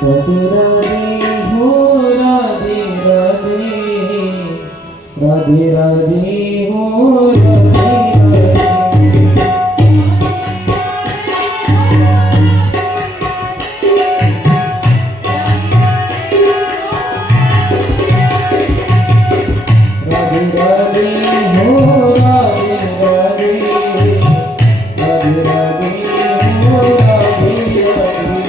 राधे राधे हो राधे राधे राधे राधे हो राधे राधे राधे हो राधे राधे राधे राधे हो राधे राधे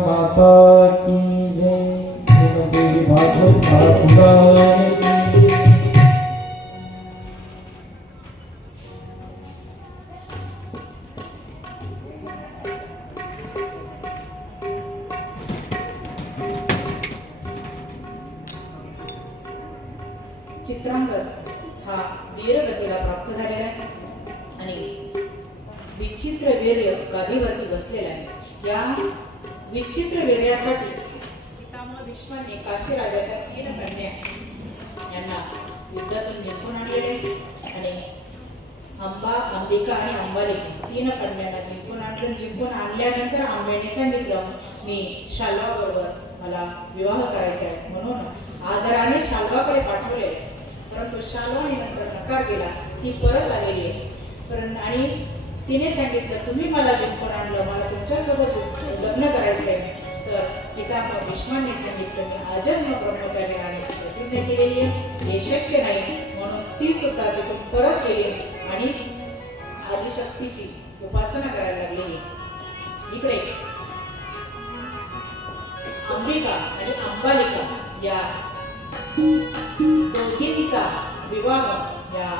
माता की जय। देवी भागवत ठाकुरान की। चित्रांगद हा वीरगतीला प्राप्त झालेला आहे आणि विचित्र वीर्य गादीवरती बसलेला आहे। या विचित्र वीर्यासाठी पितामह भीष्माने काशी राजाच्या 3 कन्या यांना युद्धातून जिंकून आणलेले आणि अंबा, अंबिका आणि अंबालिका 3 कन्यांना जिंकून आणल्यानंतर अंबेने सांगितलं, मी शाल्वाबरोबर मला विवाह करायचा आहे, म्हणून आदराने शाल्वाकडे पाठवले। परंतु शाल्वाने नंतर नकार दिला। ती परत आलेली आहे आणि तिने सांगितलं, तुम्ही मला जिंकून आणलं, मला तुमच्यासोबत लग्न करायचं आहे। तर पितामह भीष्माने सांगितलं, मी आजन्म ब्रह्मचारी राहण्याची प्रतिज्ञा केलेली आहे, हे शक्य नाही, म्हणून ती सुद्धा तिथून परत गेली आणि आदिशक्तीची उपासना करायला लागलेली। इकडे अंबिका आणि अंबालिका या दोघींचा विवाह या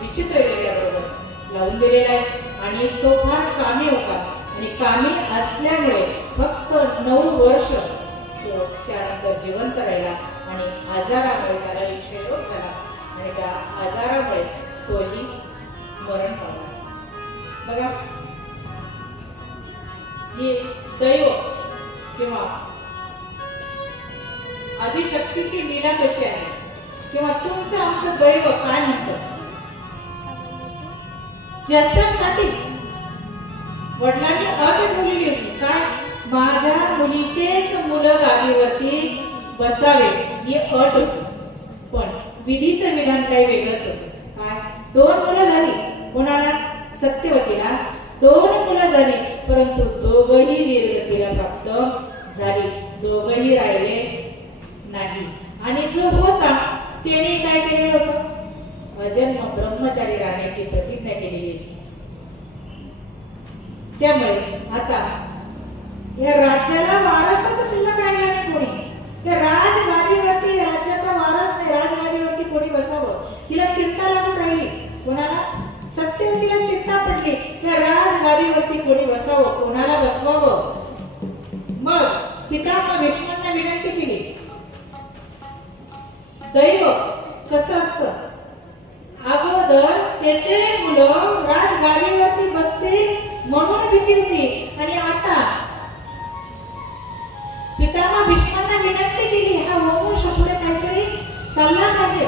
विचित्र वीर्याबरोबर लावून दिलेला आहे आणि तो फार कामी होता आणि कामी असल्यामुळे फक्त 9 वर्ष तो त्यानंतर जिवंत राहिला आणि आजारामुळे त्याला क्षयरोग झाला आणि त्या आजारामुळे तोही मरण पावला। बघा, हे दैव किंवा आदिशक्तीची लीला कशी आहे किंवा तुमचं आमचं दैव काय म्हणतं, ज्याच्यासाठी वडिलांनी अट ठेवलेली होती, काय, माझ्या मुलीचेच मुलं गादीवरती बसावे ही अट होती, पण विधीचं विधान काही वेगळंच होतं। काय, 2 मुलं झाली, कोणाला, सत्यवतीला 2 मुलं झाली, परंतु दोघही वीरगतीला प्राप्त झाली, दोघही राहिले नाही आणि जो होता त्याने काय केलेलं होतं, अजन्म ब्रह्मचारी राहण्याची प्रतिज्ञा केलेली होती। त्यामुळे आता या राज्याला वारसच शिल्लक राहिला नाही कोणी, त्या राजगादीवरती राज्याचा वारस नाही, राजगादीवरती कोणी बसावं, तिला चिंता लागून राहिली, कोणाला, सत्यवतीला चिंता पडली, त्या राजगादीवरती कोणी बसावं, कोणाला बसवावं। मग पितामह भीष्मांना विनंती केली, दैव कसं असतं, अगोदर त्याचे मुलं राजगादीवरती बसतील म्हणून भीती होती आणि आता पितामह भीष्मांना विनंती केली, हा वंश पुढे काहीतरी चालला पाहिजे,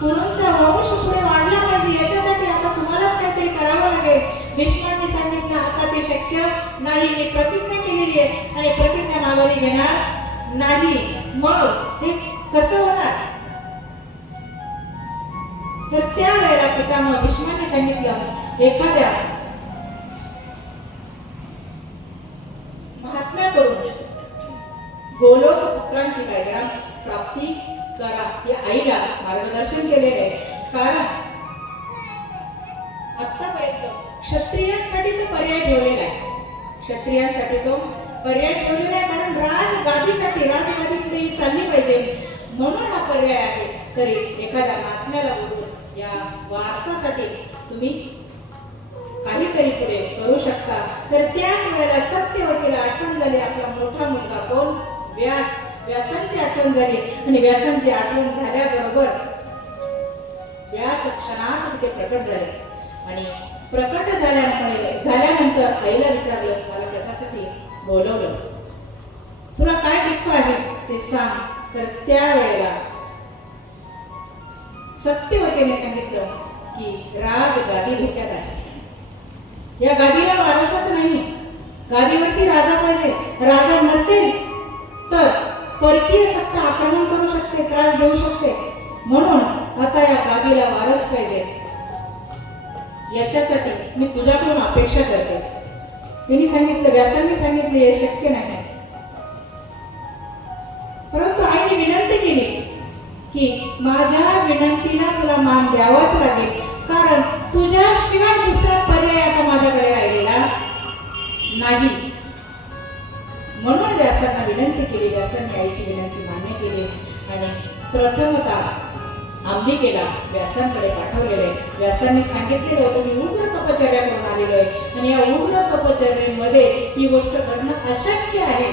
कुरूंचा वंश पुढे वाढला पाहिजे, याच्यासाठी आता तुम्हालाच काहीतरी करावं लागेल। भीष्मांनी सांगितलं, आता ते शक्य नाही, मी प्रतिज्ञा केलेली आहे आणि प्रतिज्ञा माघारी घेणार नाही, मग हे कसं होणार। तर त्यावेळेला पितामह भीष्मांनी सांगितलं, एखाद्या महात्म्याकडून गोलोक पुत्रांची कायदा प्राप्ती करा, या आईला मार्गदर्शन केलेले आहे, कारण आतापर्यंत क्षत्रियांसाठी तो पर्याय ठेवलेला आहे, क्षत्रियांसाठी तो पर्याय ठेवलेला आहे, कारण राजगादीसाठी राजगादी पुढे चालली पाहिजे म्हणून हा पर्याय आहे। तरी एखाद्या महात्म्याला बोलून या वारसासाठी तुम्ही काहीतरी पुढे करू शकता। तर त्याच वेळेला सत्यवतीला आठवण झाली, आपला मोठा मुलगा कोण, व्यास, व्यासांची आठवण झाली आणि व्यासांची आठवण झाल्याबरोबर व्यास क्षणात ते प्रकट झाले आणि प्रकट झाल्यानंतर आईला विचारलं, मला त्याच्यासाठी बोलवलं, तुला काय दुःख आहे ते सांग। तर त्यावेळेला सत्यवतीने सांगितलं की राजगादी धोक्यात आहे, या गादीला वारसच नाही, गादीवरती राजा पाहिजे, राजा नसेल तर परकीय सत्ता आक्रमण करू शकते, त्रास देऊ शकते, म्हणून आता या गादीला वारस पाहिजे, याच्यासाठी मी तुझ्याकडून अपेक्षा करते। त्यांनी सांगितलं, व्यासांनी सांगितले हे शक्य नाही, परंतु आईने विनंती केली की माझ्या विनंतीला तुला मान द्यावाच लागेल, कारण तुझ्याशिवाय दुसरा पर्याय आता माझ्याकडे राहिलेला नाही। म्हणून व्यासांना विनंती केली. व्यासांनी आईची विनंती मान्य केली आणि प्रथमतः अंबिकेला व्यासांकडे पाठवलेले. व्यासांनी सांगितलेलं होतं मी उग्र तपश्चर्या करून आलेलो आहे आणि या उग्र तपश्चर्येमध्ये ही गोष्ट करणं अशक्य आहे.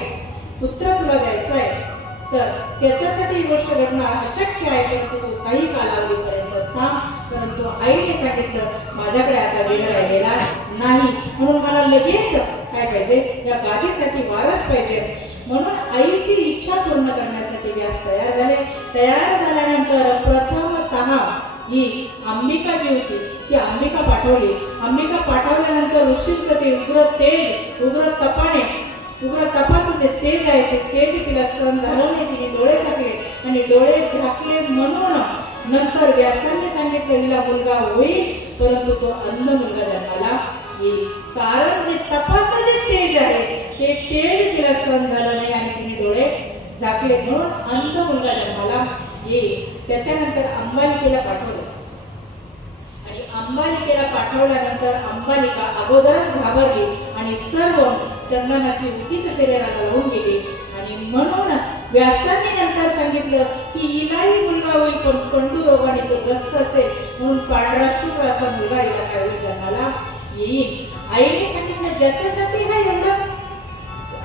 पुत्र तुला द्यायचा आहे तर त्याच्यासाठी ही गोष्ट करणं अशक्य आहे, परंतु तू काही कालावधीपर्यंत थांब. परंतु आईने सांगितलं माझ्याकडे आता वेळ राहिलेला नाही, म्हणून मला लगेच काय पाहिजे, या गादीसाठी वारस पाहिजे. म्हणून आईची इच्छा पूर्ण करण्यासाठी व्यास तयार झाले. तयार झाल्यानंतर प्रथमतः ही अंबिका जी होती ती अंबिका पाठवली. अंबिका पाठवल्यानंतर ऋषींचं ते उग्र तेज, उग्र तपाचं जे तेज आहे ते तेज तिला सहन झालं नाही. तिने डोळे झाकले आणि डोळे झाकले म्हणून नंतर व्यासांनी सांगितलं हिला मुलगा होईल, परंतु तो अंध मुलगा जन्माला येईल. कारण जे तपाचं जे तेज आहे ते तेज तिला सहन झालं नाही आणि तिने डोळे झाकले म्हणून अंध मुलगा जन्माला येईल. त्याच्यानंतर अंबालिकेला पाठवलं आणि अंबालिकेला पाठवल्यानंतर अंबालिका अगोदरच घाबरली आणि सर्व चंदनाची उकीच शरीराला लावून गेली. आणि म्हणून व्यासांनी नंतर सांगितलं की हिलाही मुलगा होईल, पण पंडू रोगाने तो ग्रस्त असेल म्हणून पांढरा शुभ्र असा मुलगा हिला काय होईल, जन्माला येईल. आईने सांगितलं ज्याच्यासाठी हा एवढा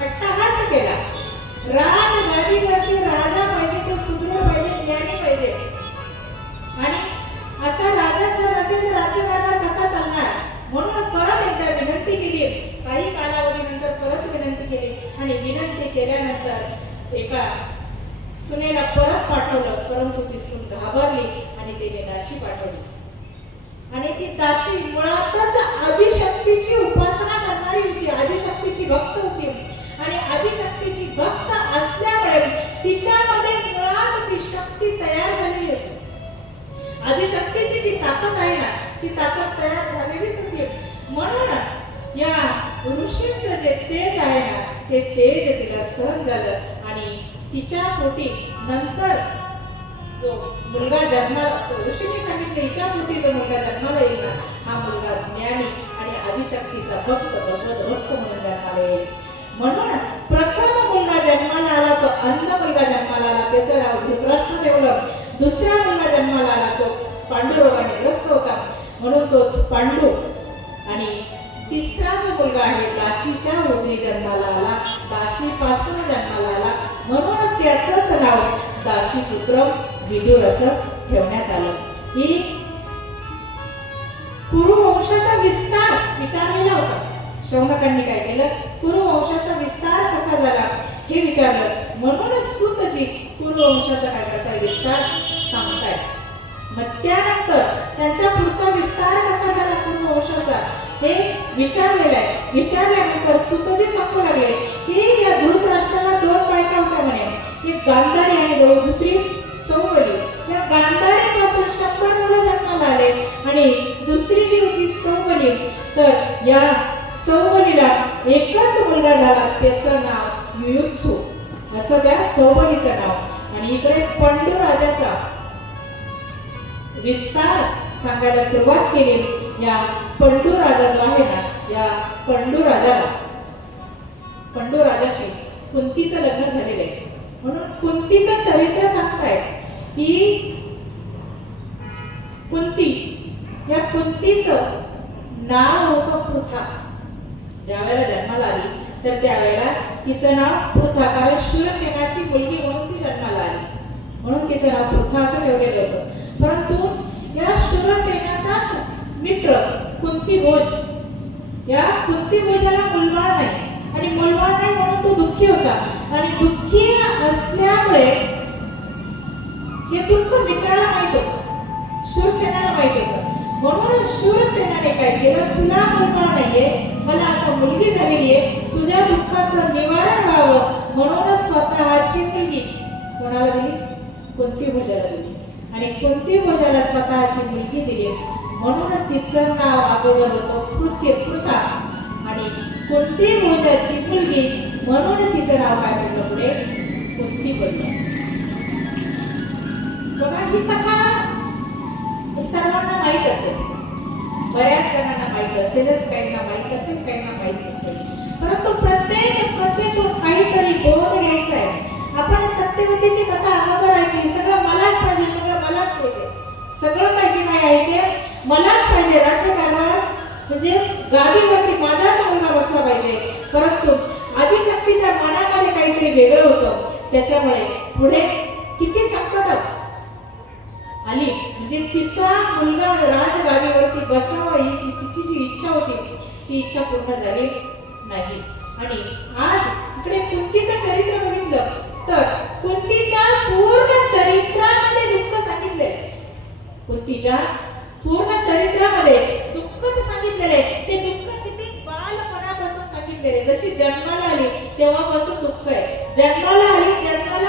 अट्टहास केला, राजगादीवरती राजा पाहिजे, तो सुदृढ पाहिजे, ज्ञानी पाहिजे. आणि असा राजा जर असेल तर राज्यकारभार कसा चालणार, म्हणून परत एकदा विनंती केली. काही कालावधीनंतर परत विनंती केली आणि विनंती केल्यानंतर एका सुनेला परत पाठवलं, परंतु ती सून घाबरली आणि तिने दाशी पाठवली. आणि ती दाशी मुळातच आदिशक्तीची उपासना करणारी होती, आदिशक्तीची भक्त होती. आणि आदिशक्तीची भक्त असल्यामुळे तिच्यामध्ये मुळात ती शक्ती तयार झालेली होती. आदिशक्तीची जी ताकद आहे ना ती ताकद तयार झालेलीच होती. म्हणून या ऋषींचं जे तेज आहे ना ते तेज तिला सहन झालं आणि तिच्या पोटी नंतर जो मुलगा जन्माला, ऋषींनी सांगितलं हिच्या पोटी जो मुलगा जन्माला येईल ना हा मुलगा ज्ञानी आणि आदिशक्तीचा भक्त, भगवत भक्त म्हणून जन्माला येईल. म्हणून प्रथम मुलगा जन्माला आला तो अंध मुलगा जन्माला आला, त्याचं नाव धृतराष्ट्र ठेवलं. दुसरा मुलगा जन्माला आला तो पांडुरोगाने ग्रस्त होता म्हणून तोच पांडू. आणि तिसरा जो मुलगा आहे दाशीच्या ओढणी जन्माला आला, दाशीपासून जन्माला आला म्हणून त्याचंच नाव दाशीपुत्र विदुर असं ठेवण्यात आलं. ही कुरुवंशाचा विस्तार विचारलेला होता. शौनकांनी काय केलं, कुरुवंशाचा विस्तार कसा झाला हे विचारलं. म्हणून सूतजी कुरुवंशाचा काय करताय, विस्तार सांगताय. मग त्यानंतर त्यांचा पुढचा विस्तार कसा झाला कुरुवंशाचा हे विचारलेलं आहे. विचारल्यानंतर सूतजी सांगू लागले की या धृतराष्ट्राला दोन बायका होत्या म्हणे, एक गांधारी आणि दुसरी सौबली. या गांधारीपासून 100 मुलं जन्माला आले आणि दुसरी जी होती सौबली, तर या सौबलीला एकच मुलगा झाला, त्याचं नाव युयुत्सु असं त्या सौबलीचं नाव. आणि इकडे पंडू राजाचा विस्तार सांगायला सुरुवात केली. या पंडू राजा जो आहे ना, या पंडू राजाशी कुंतीचं लग्न झालेलं आहे. म्हणून कुंतीचं चरित्र सांगताय की कुंती, या कुंतीचं नाव होतं पृथा. ज्या वेळेला जन्माला आली तर त्यावेळेला तिचं नाव पृथा, कारण शूरसेनाची मुलगी म्हणून ती जन्माला आली म्हणून तिचं नाव पृथा असं ठेवलेलं होतं. परंतु या शूरसेनाचाच मित्र कुंतीभोज, या कुंतीभोजाला मुलबाळ नाही आणि मुलबाळ नाही म्हणून तो दुःखी होता. आणि दुःखी असल्यामुळे हे दुःख मित्राला माहित होतं, शूरसेनाला माहित होतं. म्हणून शूरसेनाने काय केलं, तुला मुलबाळ नाहीये, मला आता मुलगी झालेली आहे, तुझ्या दुःखाचं निवारण व्हावं म्हणून स्वतःची मुलगी कोणाला दिली, कुंतीभोजाला दिली. आणि कुंतीभोजाला स्वतःची मुलगी दिली म्हणून तिचं नाव अगोदर होतं पृथा. आणि कुंतीभोजाची मुलगी म्हणून तिचं नाव काय पडलं पुढे, कुंती पडलं. बघा ही कथा सर्वांना माहीत असेल, बऱ्याच जणांना माहीत असेलच, काहींना माहीत असेल, काहींना माहीत नसेल. परंतु प्रत्येक कथेतून काहीतरी सगळं काही जे काही आहे ते मलाच पाहिजे, राज्यकारभार म्हणजे गादीवरती माझाच मुलगा बसला पाहिजे. परंतु आदिशक्तीच्या मनामध्ये काहीतरी वेगळं होतं. त्याच्यामुळे पुढे किती संकट आली, म्हणजे तिचा मुलगा राजगादीवरती बसावा ही तिची जी इच्छा होती ती इच्छा पूर्ण झाली नाही. आणि आज इकडे कुंतीचं चरित्र बघितलं तर कुंतीच्या पूर्ण चरित्रामध्ये दुःख सांगितलंय. कुंतीच्या पूर्ण चरित्रामध्ये दुःखच सांगितलेलं आहे. ते दुःख किती बालपणापासून सांगितलेले. जशी जन्माला आली तेव्हापासून दुःख आहे. जन्माला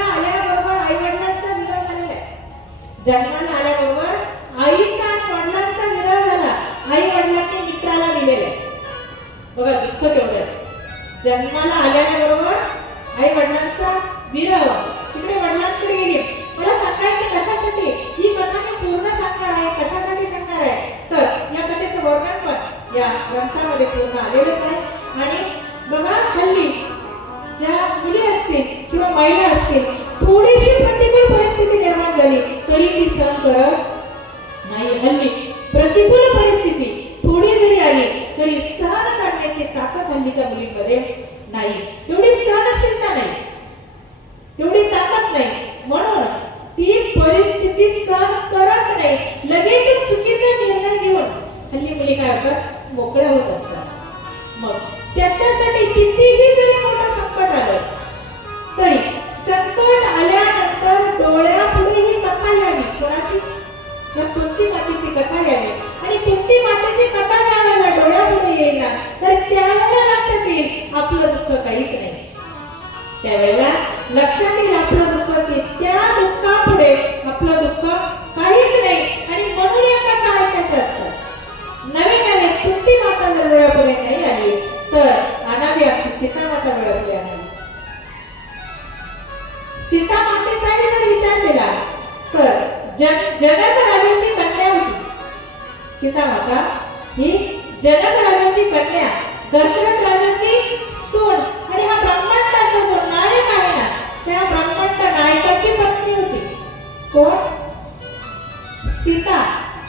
आल्याबरोबर आई वडिलांचा विरह झालेला आहे. जन्माला आल्याबरोबर आईचा आणि वडिलांचा विरह झाला. आई वडिलांनी मित्राला दिलेला आहे. बघा दुःख केवढं आहे. जन्माला आल्याबरोबर आई वडिलांचा विरह, तिकडे वडिलांकडे गेली. मला सांगायचं कशासाठी, ही कथा मी पूर्ण सांगणार आहे. कशासाठी सांगणार आहे तर या कथेचं वर्णन पण या ग्रंथामध्ये पूर्ण आलेलंच आहे. आणि बघा हल्ली ज्या मुली असतील किंवा महिला असतील, थोडीशी प्रतिकूल परिस्थिती निर्माण झाली तरी ती सहन करत नाही. हल्ली प्रतिकूल परिस्थिती थोडी जरी आली तरी सहन करण्याची ताकद हल्लीच्या मुलींमध्ये नाही. तेवढी सहनशीलता नाही, तेवढी ताकद नाही. म्हणून ती परिस्थिती सहन करत नाही. लगेच चुकीचा निर्णय घेऊन हल्ली मुली काय होतात, मोकळ्या होत असतात. मग त्याच्यासाठी कितीही जरी मोठं संकट आलं तरी संकट आल्यानंतर डोळ्यापुढे ही कथा यावी. कोणाची, या कुंती मातेची कथा यावी. आणि कुंती मातेची कथा ज्यावेळेला डोळ्यापुढे येईल ना तर त्यावेळेला लक्षात येईल आपलं दुःख काहीच नाही. त्यावेळेला लक्षात येईल आपलं दुःख की त्या दुःखापुढे आपलं दुःख काहीच नाही. आणि म्हणून या कथा ऐकायच्या असतात. नवे कुंती माता जर डोळ्यापुढे नाही आली तर आणावी आमची सीता माता डोळ्यापुढे आणावी. सीता मातेचाही जर विचार केला तर जनक राजाची कन्या होती. सीता माता ही जनक राजाची कन्या, दशरथ राजाची सून. आणि हा ब्रह्मांडाचा जो नायक आहे ना त्या ब्रह्मांड नायकाची पत्नी होती. कोण, सीता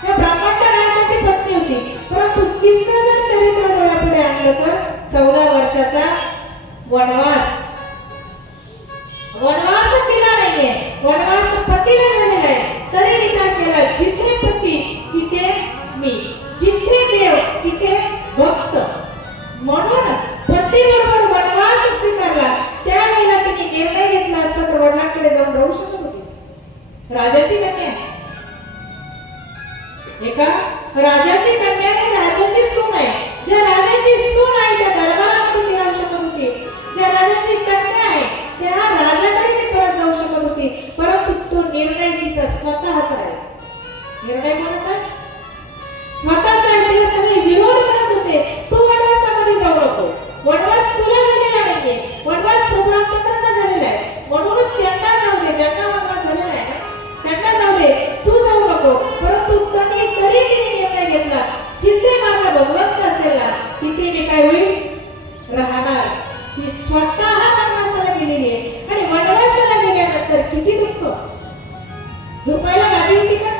या ब्रह्मांड नायकाची पत्नी होती. परंतु तिचं जर चरित्र डोळ्यापुढे आणलं तर 14 वर्षाचा वनवास तिला नाहीये, वनवास पतीला झालेला आहे. तरी विचार केला जिथे पती तिथे मी, जिथे देव तिथे भक्त. म्हणून पतीबरोबर वनवास स्वीकारला. त्यावेळेला तिने निर्णय घेतला असता तर वडिलांकडे जाऊन राहू शकत होती. राजाची कन्या, एका राजाची कन्या आणि राजाची सून आहे. ज्या राजाची सून आहे त्या दरबारामध्ये ती राहू शकत होती. ज्या राजाची कन्या आहे त्या राजाकडे ती परत जाऊ शकत होती. परंतु तो निर्णय तिचा स्वतःचा आहे. निर्णय कोणाचा, स्वतःचा आहे. तिला सगळे विरोध करत होते. तू वनवासामध्ये जाऊ नको, वनवास तुला झालेला नाहीये, वनवास प्रभू रामचंद्रांना झालेला आहे. म्हणून त्यांना जाऊ दे, ज्यांना वनवास झालेला आहे ना त्यांना जाऊ दे, तू जाऊ नको. परंतु तरी तिने निर्णय घेतला जिथे माझा भगवंत असेल ना तिथे मी काय होईल, राहणार. ती स्वतः वनवासाला गेलेली आहे. आणि वनवासाला गेल्यानंतर किती दुःख. झोपायला गादी होती का,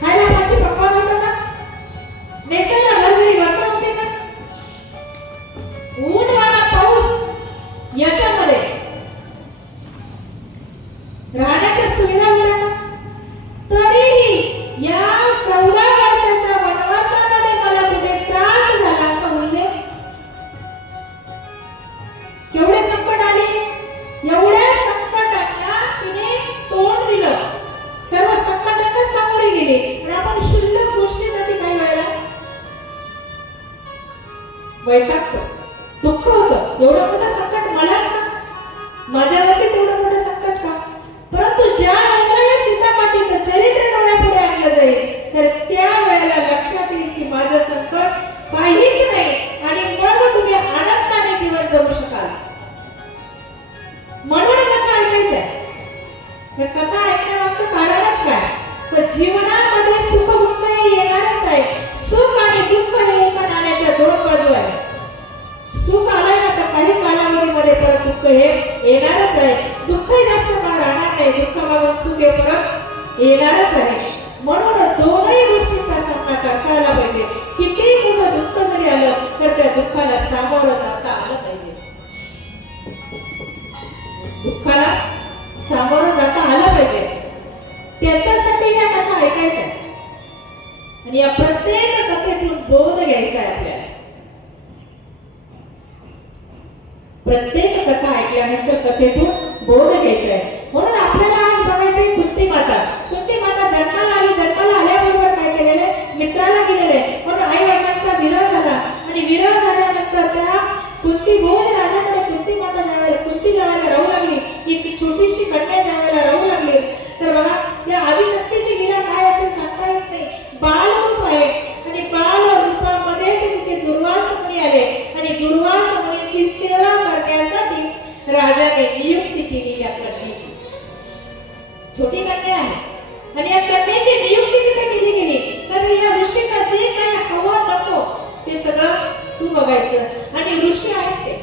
खायला माझे पकवान होतं का, नेसायला घरजरी वस्त्र होते का, ऊन वारा पाऊस याच्यामध्ये राहण्याच्या सुविधा होत्या का. तरीही या 14 वर्षाच्या वनवासामध्ये मला कुठे त्रास झाला असा उल्लेख. केवढे संकट आले, एवढ्या संकटांना तिने तोंड दिलं. सर्व संकटांना सामोरे गेले. आणि आपण शुल्लक गोष्टीसाठी काही वेळेला वैतागतो, दुःख होतं. एवढं मोठं संकट मलाच का, माझ्यावरतीच एवढं मोठं संकट का. परंतु ज्या वेळेला सीता मातेचं चरित्र डोळ्यापुढे आणलं जाईल तर त्या वेळेला लक्षात येईल की माझं संकट काहीच नाही. आणि मग तुम्ही आनंदाने जीवन जगू शकाल. म्हणून कथा ऐकायच्या. कथा ऐकण्यामागचं कारणच काय, तर जीवनामध्ये सुख दुःख हे येणारच आहे. सुख आणि दुःख हे एका नाण्याच्या 2 बाजू आहेत. सुख आलं ना तर काही कालावधीमध्ये परत दुःख हे येणारच आहे. दुःख जास्त काळ राहणार नाही, दुःखामागून सुख हे परत येणारच आहे. म्हणून दोनही गोष्टींचा सामना करता आला पाहिजे. कितीही मोठं दुःख जरी आलं तर त्या दुःखाला सामोरं जाता आलं पाहिजे. दुःखाला सामोरं जाता आलं पाहिजे. त्याच्यासाठी या कथा ऐकायच्या आणि या प्रत्येक कथेतून बोध घ्यायचा आहे आपल्याला. प्रत्येक कथा ऐकल्यानंतर कथेतून बोध घ्यायचा आहे. म्हणून आपल्याला आज बघायचंय कुंती माता. कुंती माता जन्माला आली. जन्माला आल्याबरोबर काय केलेलं आहे? मित्राला गेलेले. म्हणून आई वडिलांचा विरह झाला आणि विरह झाल्यानंतर त्या कुंती भोज राजाकडे कुंती माता कुंती ज्यावेळेला राहू लागली, की छोटीशी कन्या ज्यावेळेला राहू लागली, तर बघा या आदिशक्तीची लीला काय असेल सांगता येत नाही. बालरूप आहे आणि बालरूपामध्येच तिथे दुर्वास मुनी आले आणि दुर्वास मुनींची सेवा करण्यासाठी राजाने नियुक्ती केली या कन्येची. छोटी कन्या आहे आणि या कन्येची नियुक्ती तिथे केली गेली. तर या ऋषीला जे काय हवं नको ते सगळं तू बघायचं आणि ऋषी आहेत ते.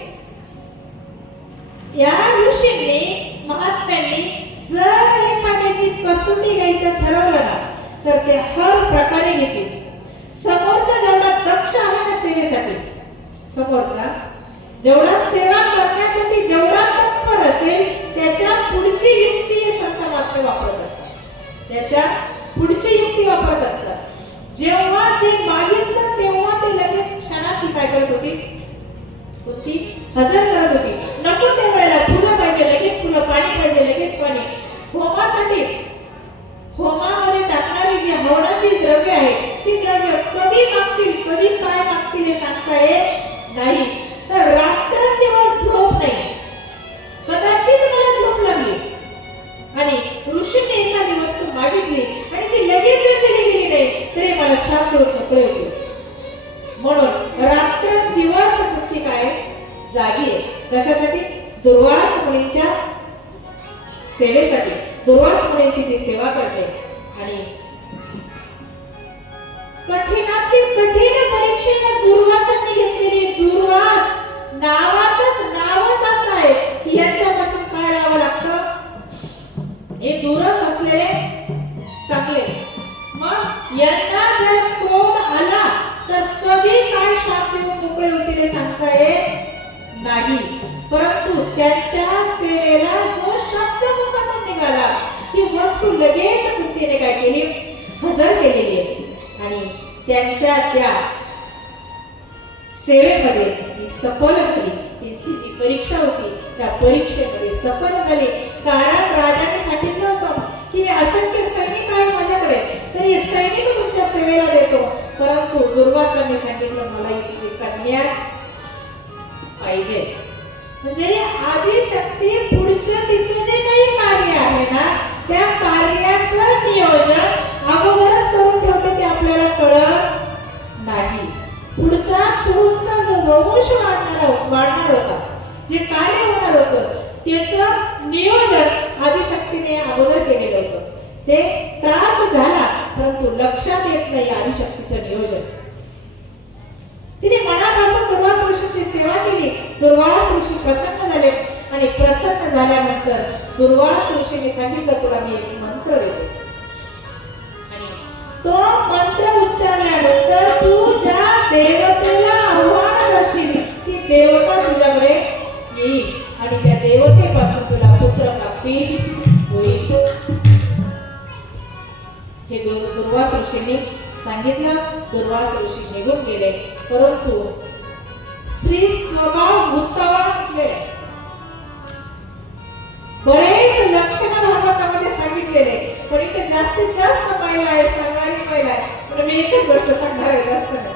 या ऋषींनी महात्म्यांनी जर एखाद्याची कसोटी घ्यायचं ठरवलं ना तर ते हर प्रकारे घेतील. समोरचा जेवढा दक्ष आहे ना सेवेसाठी, समोरचा जेवढा सेवा करण्यासाठी जेवढा तत्पर असेल त्याच्या पुढची युक्ती हे संत महात्मे वापरत असतात. त्याच्या पुढची युक्ती वापरत असतात. जेव्हा जे मागितलं तेव्हा ते लगेच क्षणात ती काय करत होती? ती हजर करत होती. नको त्या वेळेला फुलं पाहिजे लगेच फुलं, पाणी पाहिजे लगेच पाणी. होमासाठी होमामध्ये टाकणारी जी हवनाची द्रव्य आहे ती द्रव्य कधी मागतील, कधी काय मागतील हे सांगता येत नाही. तर रात्रंदिवस झोप नाही. कदाचित मला झोप लागली आणि ऋषीने एखादी वस्तू मागितली आणि ती लगेच जर दिली गेली नाही तरी मला शांत होते. म्हणून रात्रंदिवस ती काय जागी आहे. कशासाठी? दुर्वास मुनींच्या सेवेसाठी. दुर्वास मुनींची ती सेवा करते आणि कठीणातील कठीण परीक्षेला दुर्वासांनी घेतलेली. दुर्वास नावच असं आहे की यांच्यापासून काय राहावं लागतं? हे दूरच असलेले चांगले. मग यांना जर क्रोध आला तर कधी काय शाप देऊन मोकळे होतील हे सांगता येत नाही. परंतु त्यांच्या सेवेला जो शब्द मुखातून निघाला ती वस्तू लगेच कुंतीने काय केली? हजर केलेली आहे. आणि त्यांच्या त्या सेवेमध्ये ती सफल झाली. त्यांची जी परीक्षा होती त्या परीक्षेमध्ये सफल झाली. कारण राजाने सांगितलं होतं की मी असंख्य सैनिक आहे माझ्याकडे, तरी सैनिक तुमच्या सेवेला देतो. परंतु दुर्वासाने सांगितलं मला ही कन्याच पाहिजे. म्हणजे आदिशक्ती पुढचं तिचं जे काही कार्य आहे ना त्या कार्याचं नियोजन अगोदरच करून ठेवते. ते आपल्याला कळत नाही. पुढचा जो वंश वाढणार होता, जे कार्य होणार होतं त्याचं नियोजन आदिशक्तीने अगोदर केलेलं होतं. ते त्रास झाला परंतु लक्षात येत नाही आदिशक्तीचं नियोजन. तिने मनापासून दुर्वास ऋषीची सेवा केली. दुर्वास ऋषी प्रसन्न झाले आणि प्रसन्न झाल्यानंतर दुर्वास ऋषीने सांगितलं तुला मी एक मंत्र देतो आणि तो मंत्र उच्चारल्यानंतर तू ज्या देवतेला आव्हान करशील ती देवता तुझ्याकडे येईल आणि त्या देवतेपासून तुला पुत्र प्राप्ती होईल. हे दुर्वास ऋषीने सांगितलं. दुर्वास ऋषी निघून गेले. परंतु स्त्री स्वभाव वृत्तावान बरेच लक्षण भागवतामध्ये सांगितलेले, पण इथे जास्तीत जास्त महिला आहे, सांगणारी महिला आहे. पण मी एकच गोष्ट सांगणार आहे, जास्त नाही.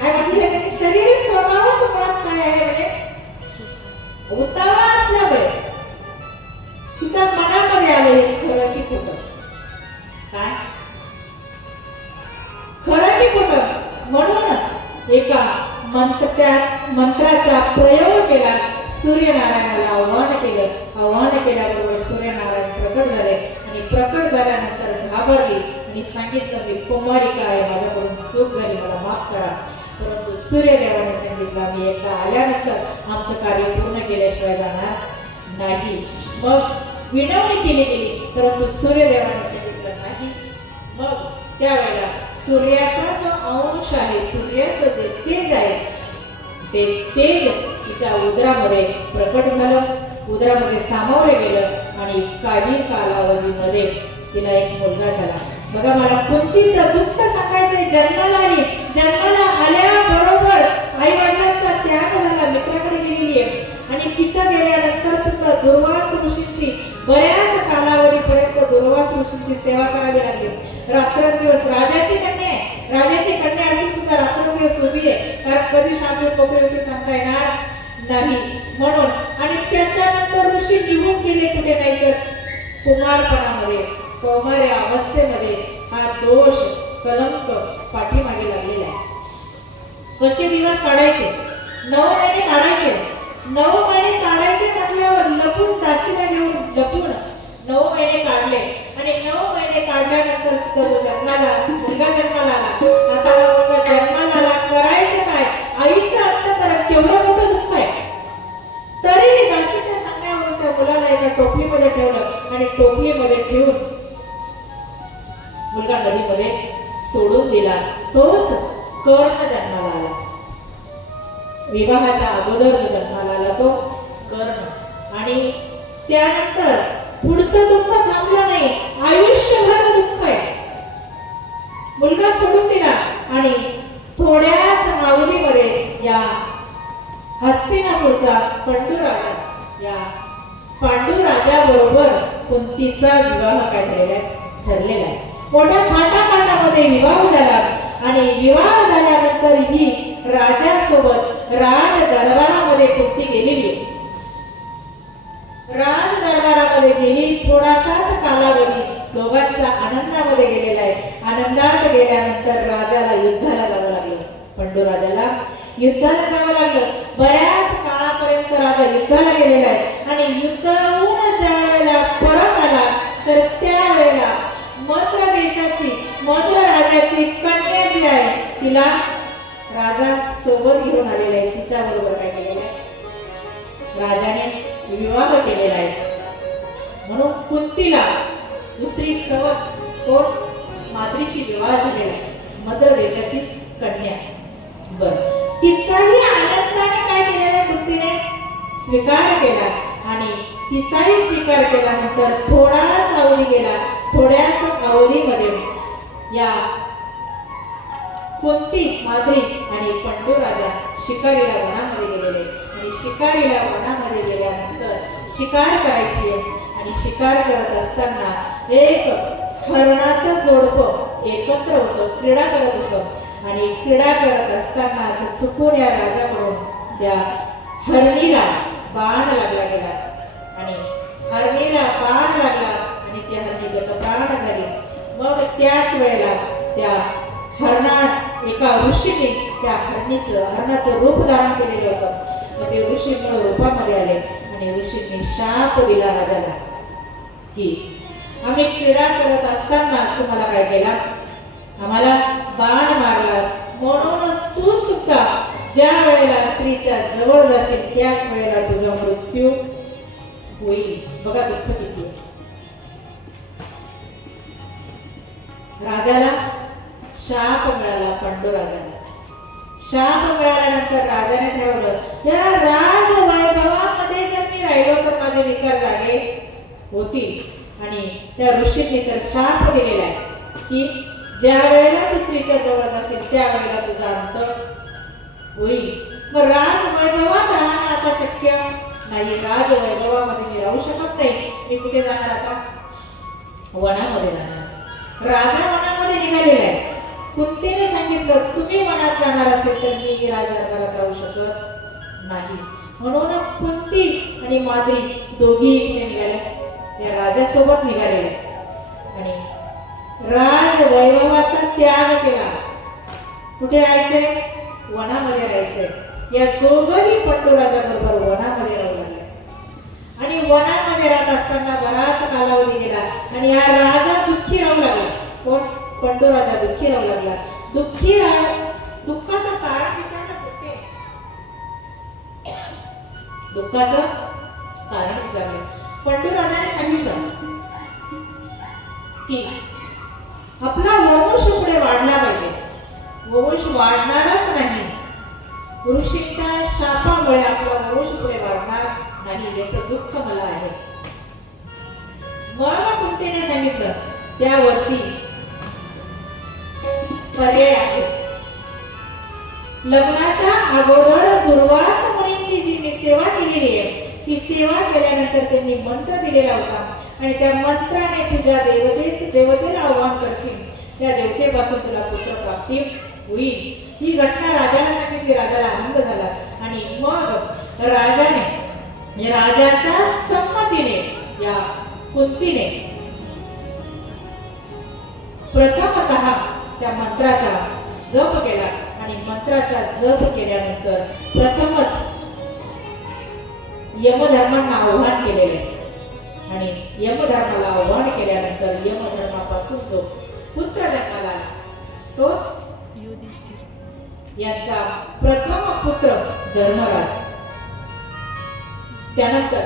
काय म्हटलं त्यांनी? शरीर स्वभावच मुळात काय आहे म्हणजे उतावा असल्यामुळे तिच्या मनामध्ये आले खरं की खोटं. काय खरं की खोटं? म्हणून एका मंत्राचा प्रयोग केला. सूर्यनारायणाला आव्हान केलं. आव्हान केल्याबरोबर सूर्यनारायण प्रकट झाले आणि प्रकट झाल्यानंतर घाबरली आणि सांगितलं मी कुमारिका आहे, माझ्याकडून चूक झाली, मला माफ करा. परंतु सूर्यदेवाने सांगितलं मी एकदा आल्यानंतर आमचं कार्य पूर्ण केल्याशिवाय जाणार नाही. मग विनवणी केली गेली परंतु सूर्यदेवाने सांगितलं नाही, मग त्यावेळेला सूर्याचा जो अंश आहे, सूर्याचं जे तेज आहे, ते तेज तिच्या उदरामध्ये प्रकट झालं, उदरामध्ये सामावले गेलं आणि काही कालावधीमध्ये तिला एक मुलगा झाला. बघा, मला कुंतीचं दुःख सांगायचंय. जन्माला आली, जन्माला आल्याबरोबर आई वडिलांचा त्याग झाला, मित्राकडे गेलेली आहे आणि तिथं गेल्यानंतर सुद्धा दुर्वास ऋषींची बऱ्याच कालावधीपर्यंत दुर्वास ऋषींची सेवा करावी लागली. रात्रंदिवस राजाची कन्या आहे, राजाची कन्या असून सुद्धा रात्रंदिवस उभी आहे, कारण कधी शांती मोकळी होती सांगता येणार नाही म्हणून. आणि त्याच्यानंतर ऋषी निघून गेले कुठे, नाही तर कुमारपणामध्ये, कौमार्य अवस्थेमध्ये हा दोष, कलंक पाठीमागे लागलेला आहे. कसे दिवस काढायचे? 9 महिने काढायचे. 9 महिने काढायचे म्हटल्यावर लपून, दाशीला घेऊन लपून 9 महिने काढले आणि 9 महिने काढल्यानंतर सुद्धा जो जन्माला मुलगा जन्माला आला. आता मुलगा जन्माला आला, करायचं काय? आईचं अंतःकरण केवढं मोठं दुःख आहे, तरी दाशीच्या सांगण्यावरून त्या मुलाला एका टोपलीमध्ये ठेवलं आणि टोपलीमध्ये ठेवून मुलगा नदीमध्ये सोडून दिला. तोच कर्ण जन्माला आला. विवाहाच्या अगोदर जो जन्माला आला तो कर्ण. आणि त्यानंतर पुढचं दुःख थांबलं नाही, आयुष्यभर दुःख आहे. मुलगा सोडून दिला आणि थोड्याच माऊलीमध्ये या हस्तिनापूरचा पांडुराजा, या पांडुराजाबरोबर कुंतीचा विवाह काय झालेला आहे, ठरलेला आहे. मोठ्या थाटामाटामध्ये विवाह झाला आणि विवाह झाल्यानंतर ही राजासोबत राज दरबारामध्ये कुंती गेलेली आहे. राज दरबारामध्ये गेली, थोडासाच कालावधी दोघांचा आनंदामध्ये गेलेला आहे. आनंदात गेल्यानंतर राजाला युद्धाला जावं लागलं. पांडुराजाला युद्धाला जावं लागलं. बऱ्याच काळापर्यंत राजा युद्धाला गेलेला आहे आणि युद्धाहून ज्या वेळेला परत आला तर त्यावेळेला मद्र देशाची, मद्र राजाची कन्या जी आहे तिला राजा सोबत घेऊन आलेला आहे. तिच्या बरोबर काय केलेलं आहे, राजाने विवाह केलेला आहे. म्हणून कुंतीला दुसरी सवत कोण, माद्रीशी विवाह झालेला आहे, मद्र देशाची कन्या. बर, तिचाही आनंदाने काय केलेला आहे, कुंतीने स्वीकार केला आणि तिचाही स्वीकार केल्यानंतर थोडाच अवधी गेला. थोड्याच अवधीमध्ये या कुंती, माद्री आणि पांडुराजा शिकारीला वनामध्ये गेलेले आणि शिकारीला वनामध्ये गेल्यानंतर शिकार करायची आणि शिकार करत असताना एक हरणाचं जोडपं एकत्र होतं, क्रीडा करत होतं आणि क्रीडा करत असताना चुकून या राजाकडून त्या हरणीला बाण लागला गेला आणि हरणीला बाण लागला आणि त्या हरणी गतप्राण झाली. मग त्याच वेळेला त्या एका ऋषीने त्या हरणाचं रूप धारण केलेलं होतं. मग ते ऋषी रूपामध्ये आले आणि ऋषीने शाप दिला राजाला की आम्ही क्रीडा करत असताना तुम्हाला काय केला, आम्हाला बाण मारलास, म्हणून तू सुद्धा ज्या वेळेला स्त्रीच्या जवळ जाशील त्याच वेळेला तुझा मृत्यू होईल. बघा दुःख किती. राजाला शाप मिळाला, पांडुराजाला शाप मिळाल्यानंतर राजाने ठरवलं त्या राजवैभवामध्ये जर मी राहिलो तर माझे विकार जागे होतील. आणि त्या ऋषीने तर शाप दिलेला आहे की ज्या वेळेला तू स्त्रीच्या जवळ जाशील त्या वेळेला तुझा अंत होईल. मग राजवैभवात राहणं आता शक्य नाही. राजवैभवामध्ये मी राहू शकत नाही. मी कुठे जाणार आता, वनामध्ये जाणार. राजा वनामध्ये निघालेला आहे. कुंतीने सांगितलं तुम्ही वनात जाणार असेल तर मी राजदरबारात राहू शकत नाही. म्हणून कुंती आणि माद्री दोघी इकडे निघाल्या, या राजासोबत निघालेल्या आणि राजवैभवाचा त्याग केला. कुठे राहायचंय, वनामध्ये राहायचंय. या दोघही पांडुराजा बरोबर वनामध्ये राहू लागले आणि वनामध्ये राहत असताना बराच कालावधी गेला आणि हा राजा दुःखी राहू लागला. कोण, पांडुराजा दुःखी राहू लागला. दुःखाचं कारण विचारलं होते, दुःखाचं कारण विचारले. पांडुराजाने सांगितलं की आपला वंश पुढे वाढला पाहिजे. वंश वाढणारच नाही. ऋषींच्या शापामुळे आपला वंश पुढे वाढणार नाही याचं दुःख मला आहे. मला कुंतीने सांगितलं त्यावरती पर्याय आहे. लग्नाच्या अगोदर दुर्वास मुनींची जी मी सेवा केलेली आहे ती सेवा केल्यानंतर त्यांनी मंत्र दिलेला होता आणि त्या मंत्राने तुझ्या देवतेला आव्हान करशील त्या देवतेपासून तुला पुत्र प्राप्ती होईल. ही घटना राजाला सांगितली. राजाला आनंद झाला आणि मग राजाच्या संमतीने या कुंतीने प्रथमतः त्या मंत्राचा जप केला आणि मंत्राचा जप केल्यानंतर प्रथमच यमधर्मांना आव्हान केलेले आणि यमधर्माला आव्हान केल्यानंतर यमधर्मापासून जो पुत्र जन्माला आला तोच यांचा प्रथम पुत्र धर्मराज. त्यानंतर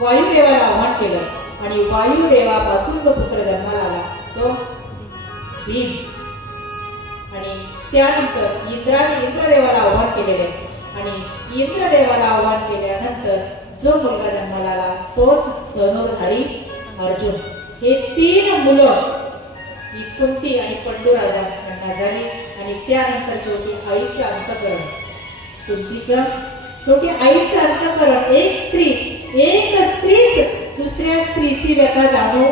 वायुदेवाला आव्हान केलं आणि वायुदेवापासून जो पुत्र जन्माला आला तो भीम. आणि त्यानंतर इंद्रदेवाला आव्हान केलेले आणि इंद्रदेवाला आव्हान केल्यानंतर जो मुलगा जन्माला आला तोच धनुर्धारी अर्जुन. हे 3 मुलं कुंती आणि पंडूराजा यांना झाली आणि त्यानंतर शेवटी आईचं अंतःकरण. कुंतीचं शेवटी आईचं अंतःकरण. एक स्त्रीच दुसऱ्या स्त्रीची व्यथा जाणू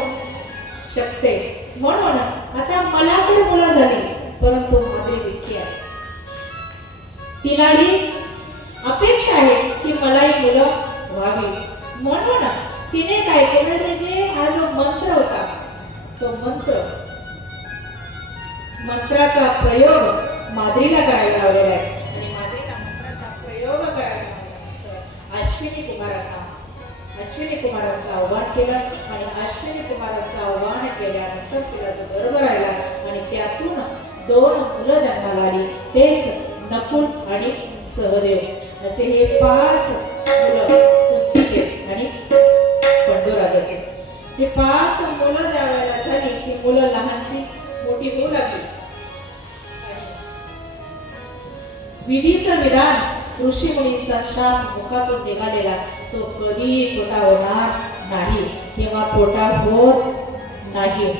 शकते. म्हणून आता मला तर मुलं झाली परंतु माझी दुःखी आहे. तिलाही अपेक्षा आहे की मलाही मुलं व्हावी. म्हणून तिने काय केलं म्हणजे हा जो मंत्र होता तो मंत्राचा प्रयोग माद्रीला करायला लावलेला आहे आणि माद्रीला मंत्राचा प्रयोग करायला लावल्यानंतर अश्विनी कुमारांचं आव्हान केलं आणि अश्विनी कुमारांचं आव्हान केल्यानंतर तिला जो गर्भ राहिला आणि त्यातून 2 मुलं जन्माला आली. तेच नकुल आणि सहदेव असे हे 5 मुलं कुंतीचे आणि पंडूराजाचे. हे 5 मुलं ज्या वेळेला झाली ती मुलं लहानची मोठी होऊ लागली. विधीचं विधान ऋषी मुनींचा शाप मुखातून निघालेला तो कधीही खोटा होणार नाही किंवा खोटा होत नाही.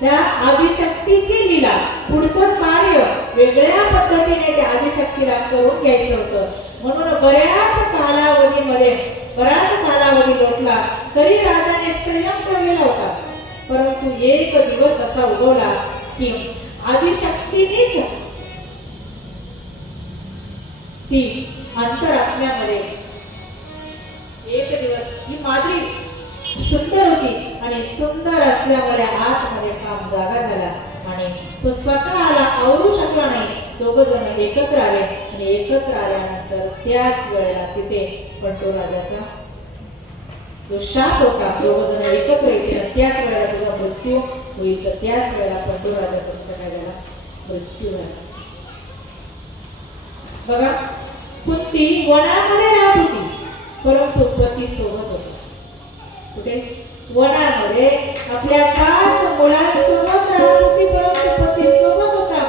त्या आदिशक्तीची लीला पुढचं कार्य वेगळ्या पद्धतीने त्या आदिशक्तीला करून घ्यायचं होतं. म्हणून बराच कालावधी लोटला तरी राजाने संयम ठेवलेला होता. परंतु एक दिवस असा उगवला की आदिशक्तीनेच ती अंतरात्म्यामध्ये एक दिवस ही माद्री सुंदर होती आणि सुंदर असल्यामुळे आतमध्ये काम जागा झाला आणि तो स्वतःला आवरू शकला नाही. 2 जण एकत्र आले आणि एकत्र आल्यानंतर त्याच वेळेला तिथे पंडूराजाचा जो शाप होता 2 जण एकत्र येतील त्याच वेळेला तुझा मृत्यू होईल तर त्याच वेळेला पंडूराजाचा मृत्यू झाला. बघा कुंती वनामध्ये राहत होती परंतु पती सोबत होता. कुठे? वनामध्ये आपल्या 5 मुलांसोबत राहत होती परंतु पती सोबत होता.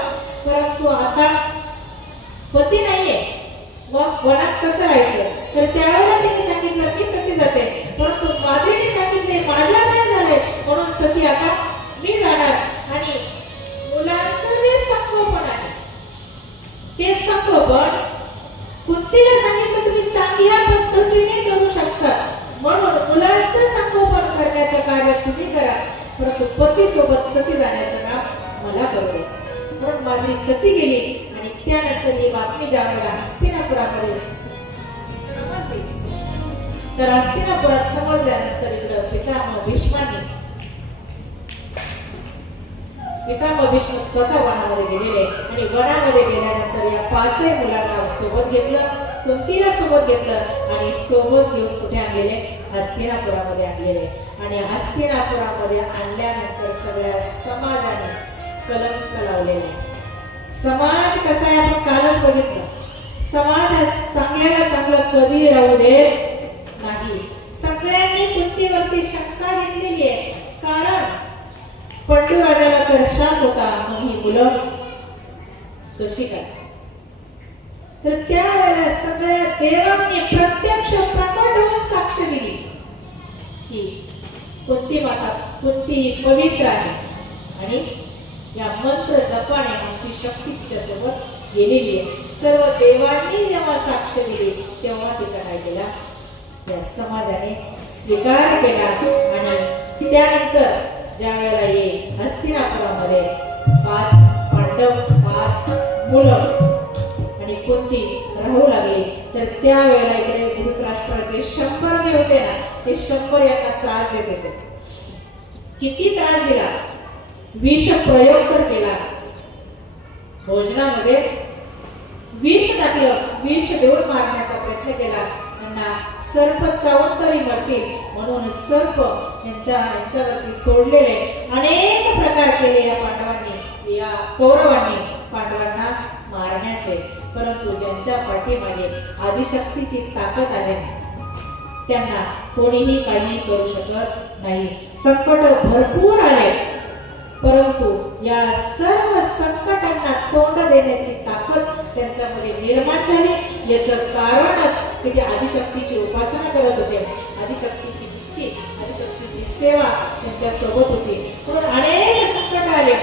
परंतु आता पती नाहीये. मग वनात कसं राहायचं? तर त्यावेळेला तिने सांगितलं की सती जाते. परंतु माद्रीने सांगितले माझ्या काय झालंय म्हणून सती आता मी जाणार आणि मुलांचं जे संगोपन आहे ते संगोपन कुंतीला सांगितलं तुम्ही चांगल्या पद्धतीने करू शकता. म्हणून मुलांचं संगोपन करण्याचं कार्य तुम्ही करा परंतु पती सोबत सती जाण्याचं काम मला करू दे. म्हणून माद्री सती गेली आणि त्यानंतर ही बातमी ज्या वेळेला हस्तिनापुरामध्ये समजली तर हस्तिनापुरात समजल्यानंतर इकडं पितामह भीष्म स्वतः वनामध्ये गेलेले आणि वनामध्ये गेल्यानंतर या 5ही मुलांना सोबत घेतलं. कुंतीला सोबत घेतलं आणि सोबत घेऊन कुठे आणलेले? हस्तिनापुरामध्ये आणलेले. आणि हस्तिनापुरामध्ये आणल्यानंतर सगळ्या समाजाने कलंक लावलेला. समाज कसा आहे आपण कालच बघितलं. समाज चांगल्याला चांगलं कधी राहू देत नाही. सगळ्यांनी कुंतीवरती शंका घेतलेली आहे. कारण पंडूराजाला तर शाप होता, मग ही मुलं कशी काय? तर त्यावेळेला सगळ्या देवांनी प्रत्यक्ष प्रकट होऊन साक्ष दिली की कुंती माता कुंती पवित्र आहे आणि या मंत्र जपाने आमची शक्ती तिच्या सोबत गेलेली आहे. सर्व देवांनी जेव्हा साक्ष दिली तेव्हा तिचा काय केला, या समाजाने स्वीकार केला. आणि त्यानंतर ज्या वेळेला ये हस्तिनापुरामध्ये 5 पांडव 5 मुलं आणि कुंती राहू लागली, तर त्यावेळेला इकडे धृतराष्ट्राचे 100 जे होते ना, ते 100 यांना त्रास देत होते. किती त्रास दिला, विष प्रयोग तर केला, भोजनामध्ये विष टाकलं, विष देऊन मारण्याचा प्रयत्न केला. त्यांना सर्प चावून तरी मरतील म्हणून सर्प यांच्यावरती सोडलेले अनेक प्रकार केले या पांडवांनी, या कौरवांनी पांडवांना मारण्याचे. परंतु ज्यांच्या पाठीमागे आदिशक्तीची ताकद आहे त्यांना कोणीही काही करू शकत नाही. संकट भरपूर आले, परंतु या सर्व संकटांना तोंड देण्याची ताकद त्यांच्यामध्ये निर्माण झाली. याचं कारणच ते आदिशक्तीची उपासना करत होते, आदिशक्तीची भक्ती, आदिशक्तीची सेवा त्यांच्या सोबत होती. म्हणून अनेक संकट आले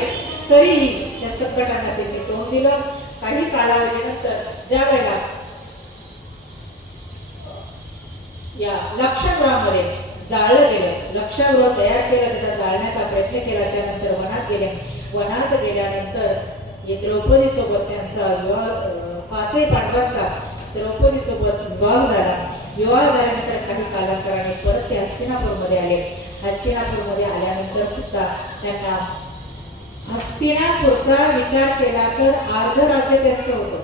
तरी त्या संकटांना त्यांनी तोंड दिलं. काही कालावधीनंतर ज्या वेळेला या लक्षगृहामध्ये जाळलं गेलं, लक्षगृह तयार केलं, त्याचा जाळण्याचा प्रयत्न केला. त्यानंतर वनात गेले. वनात गेल्यानंतर हे द्रौपदी सोबत त्यांचा विवाह, 5 पांडवांचा द्रौपदी सोबत विवाह झाला. विवाह झाल्यानंतर काही कालांतराने परत ते हस्तिनापूरमध्ये आले. हस्तिनापूरमध्ये आल्यानंतर सुद्धा त्यांना हस्तिनापूरचा विचार केला तर अर्ध राज्य त्यांचं होतं,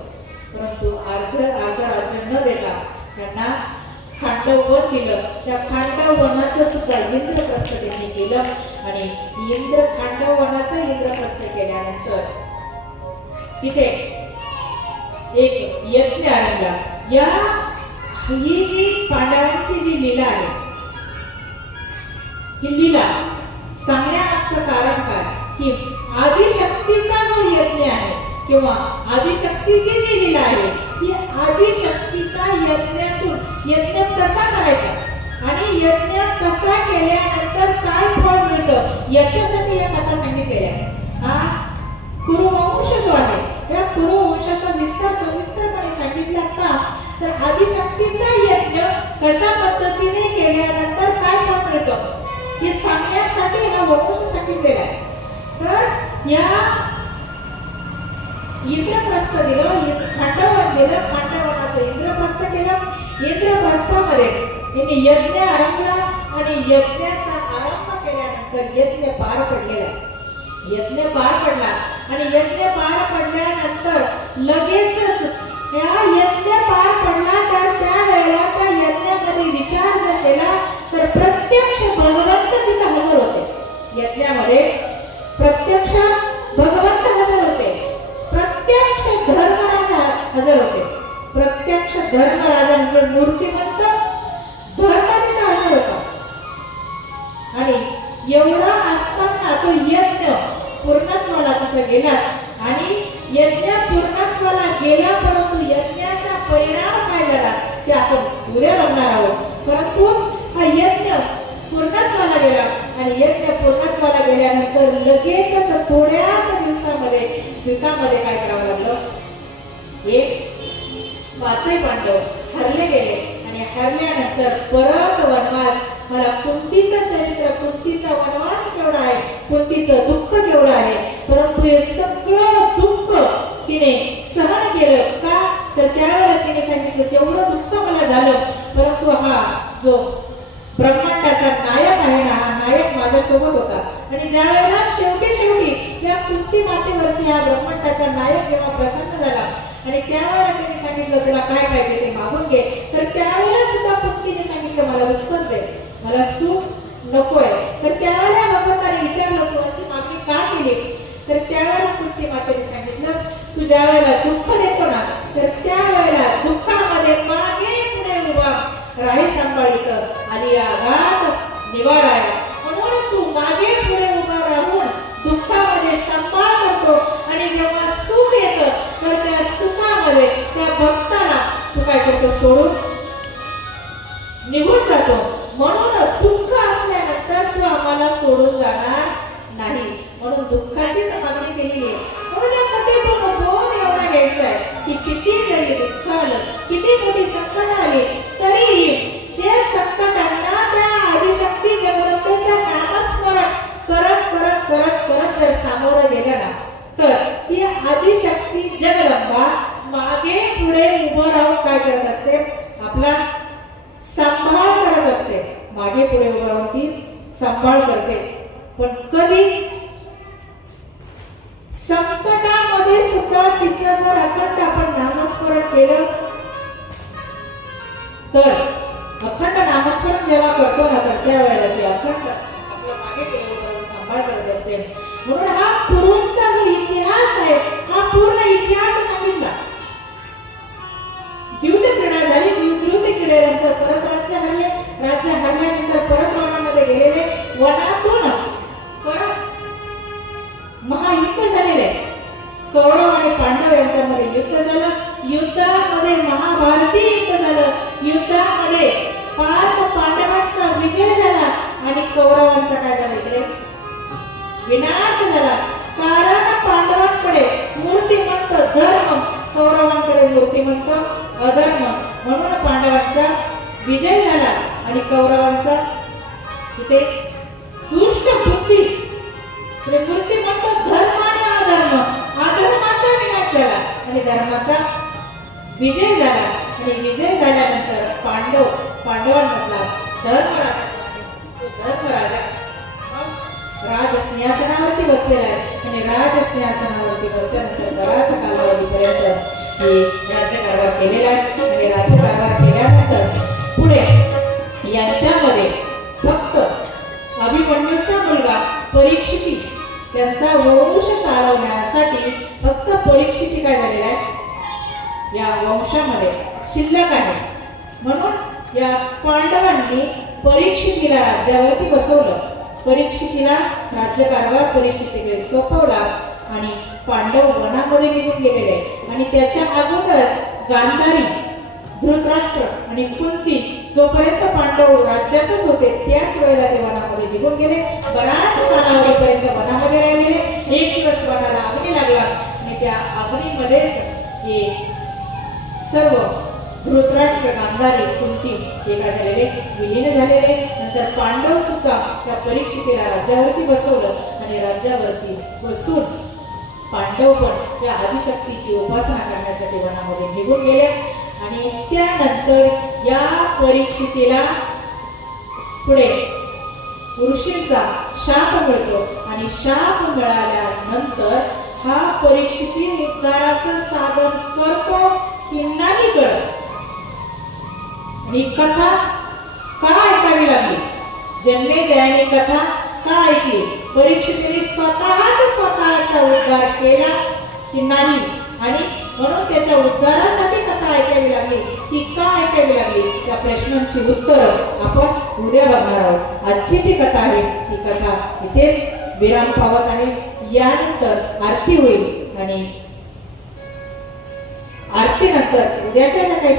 परंतु अर्ध राज्य न देता त्यांना खांडव वन दिलं. त्या खांडव वनाचं सुद्धा इंद्रप्रस्थ त्यांनी केलं. आणि खांडव वनाचं इंद्रप्रस्थ केल्यानंतर तिथे एक यज्ञ आरंभला. ही जी पांडवांची जी लीला आहे, ही लीला सांगण्याचं कारण काय की आदिशक्तीचा जो यज्ञ आहे किंवा आदिशक्तीची जी लीला आहे, ही आदिशक्तीच्या यज्ञातून यज्ञ कसा करायचा आणि यज्ञ कसा केल्यानंतर काय फळ मिळतं याच्यासाठी या कथा सांगितलेल्या आहे. हा कुरुवंश जो आहे, या कुरुवंशाचा विस्तार सविस्तरपणे सांगितला का, तर आदिशक्तीचा यज्ञ कशा पद्धतीने केल्यानंतर काय फळ मिळतं हे सांगण्यासाठी हा वंश सांगितलेला आहे. तर या इंद्रप्रस्थ दिलं, खांडवन दिलं, खांडवनाचं इंद्रप्रस्थ केलं. इंद्रप्रस्थामध्ये यांनी यज्ञ आरंभला आणि यज्ञाचा आरंभ केल्यानंतर यज्ञ पार पडलेला. यज्ञ पार पडला आणि यज्ञ पार पडल्यानंतर लगेचच या यज्ञ पार पडला. तर त्यावेळेला त्या यज्ञामध्ये विचार जर केला तर प्रत्यक्ष भगवंत तिथे हजर होते. यज्ञामध्ये प्रत्यक्ष भगवंत हजर होते, प्रत्यक्ष धर्मराज हजर होते. प्रत्यक्ष धर्मराजा म्हणजे मूर्तिमंत धर्म तिथे हजर होता. आणि एवढा असताना तो यज्ञ पूर्णत्वाला तिथे गेलाच आणि यज्ञ पूर्णत्वाला गेला, परंतु यज्ञाचा परिणाम काय झाला ते आपण पुढे बघणार आहोत. परंतु हा यज्ञ पूर्णत्वाला गेला आणि यज्ञ पूर्णत्वाला गेल्यानंतर लगेचच थोड्याच दिवसामध्ये युद्धामध्ये काय करावं लागलं, हे 5 पांडव हरले गेले. आणि हरल्यानंतर परत वनवास. मला कुंतीचं चरित्र, कुंतीचा वनवास केवढा आहे, कुंतीचं दुःख केवढं आहे, परंतु हे सगळं दुःख तिने सहन केलं का, तर त्यावेळेला तिने सांगितलं एवढं दुःख मला झालं, परंतु हा जो ब्रह्मांडाचा नायक आहे ना, हा नायक माझ्यासोबत होता. आणि ज्या वेळेला शेवटी या कुंती मातेवरती हा ब्रह्मांडाचा नायक जेव्हा प्रसन्न झाला आणि त्यावेळेला तिने सांगितलं तुला काय पाहिजे ते मागून घे, तर त्यावेळेला सुद्धा कुंतीने सांगितलं मला दुःखच दे, मला सुख नकोय. तर त्यावेळेला भगवंताने विचारलं तू अशी मागणी का केली, तर त्यावेळेला कुंती मातेने सांगितलं तू ज्या वेळेला दुःख देतो ना, तर त्यावेळेला दुःखामध्ये मागे पुढे उभा राही सांभाळीत आणि आघात निवाराय. म्हणून तू मागे पुढे उभा राहून करतो, सोडून निघून जातो. म्हणून दुःख असल्यानंतर तू आम्हाला सोडून जाणार नाही, म्हणून दुःखाचीच मागणी केलेली आहे. म्हणून या कथेतून बोध एवढा घ्यायचा आहे की किती जरी दुःख आलं, किती मोठी संकट आली, तरी त्या संकटांना त्या आदिशक्ती जगदंबेचं नामस्मरण करत करत करत करत जर सामोरं गेलं ना, तर ती आदिशक्ती जगदंबा मागे पुढे उभं राहून काय करत असते, आपला सांभाळ करत असते. मागे पुढे उभं राहून ती सांभाळ करते. पण कधी संकटामध्ये सुद्धा तिचं जर अखंड आपण नामस्मरण केलं, तर अखंड नामस्मरण जेव्हा करतो ना, तर त्यावेळेला ती अखंड आपल्या मागे पुढे उभं राहून सांभाळ करत असते. म्हणून हा पूर्वीचा जो इतिहास आहे, हा पूर्ण इतिहास सांगितला. द्यूत क्रीडा झाली, द्यूत क्रीडेनंतर परत राज्य हरले, राज्य हरल्यानंतर परत वनामध्ये गेलेले, वनातून परत महायुद्ध झालेले, कौरव आणि पांडव यांच्यामध्ये युद्ध झालं. युद्धामध्ये महाभारती युद्ध झालं. युद्धामध्ये 5 पांडवांचा विजय झाला आणि कौरवांचा काय झाला, इकडे विनाश झाला. कारण पांडवांकडे मूर्तिमंत धर्म, कौरवांकडे मूर्तिमंत अधर्म. म्हणून पांडवांचा विजय झाला आणि कौरवांचा इथे दुष्ट बुद्धी, मूर्तिमंत धर्म आणि अधर्म, अधर्माचा विनाश झाला आणि धर्माचा विजय झाला. आणि विजय झाल्यानंतर पांडवांमधला धर्मराजा राज सिंहासनावरती बसलेला आहे आणि राज सिंहासनावरती बसल्यानंतर बराच कालावधीपर्यंत हे राज्यकारभार केलेला आहे. आणि राज्यकारभार केल्यानंतर पुढे यांच्यामध्ये फक्त अभिमन्यूचा मुलगा परीक्षिती, त्यांचा वंश चालवण्यासाठी फक्त परीक्षिती काय झालेला आहे, या वंशामध्ये शिल्लक आहे. म्हणून या पांडवांनी परीक्षितीला राज्यावरती बसवलं. परीक्षितीला राज्यकारभार परीक्षितीकडे सोपवला आणि पांडव वनामध्ये निघून गेलेले. आणि त्याच्या अगोदर गांधारी, धृतराष्ट्र आणि कुंती जोपर्यंत पांडव राज्यातच होते, त्याच वेळेला ते वनामध्ये निघून गेले. बराच कालावधीपर्यंत वनामध्ये राहिलेले. एक दिवस वनाला अग्नी लागला आणि त्या अग्नीमध्येच हे सर्व धृतराष्ट्र, गांधारी, कुंती हे काय झालेले, विलीन झालेले. नंतर पांडव सुद्धा त्या परीक्षितीला राज्यावरती बसवलं आणि राज्यावरती बसून पांडव पण त्या आदिशक्तीची उपासना करण्यासाठी वनामध्ये निघून गेले. आणि त्यानंतर या परीक्षितीला पुढे ऋषींचा शाप मिळतो आणि शाप मिळाल्यानंतर हा परीक्षिती उद्धाराचं साधन करतो की नाही करत. आणि कथा का ऐकावी लागली, जन्मेजयाने कथा का ऐकली, परीक्षितीने स्वतःचा उद्धार केला की नाही, आणि म्हणून त्याच्या उद्धारासाठी कथा ऐकावी लागली की का ऐकावी लागली, त्या प्रश्नांची उत्तर आपण उद्या बघणार आहोत. आजची जी कथा आहे ती कथा इथेच विराम पावत आहे. यानंतर आरती होईल आणि आरतीनंतर उद्याच्या ज्या काही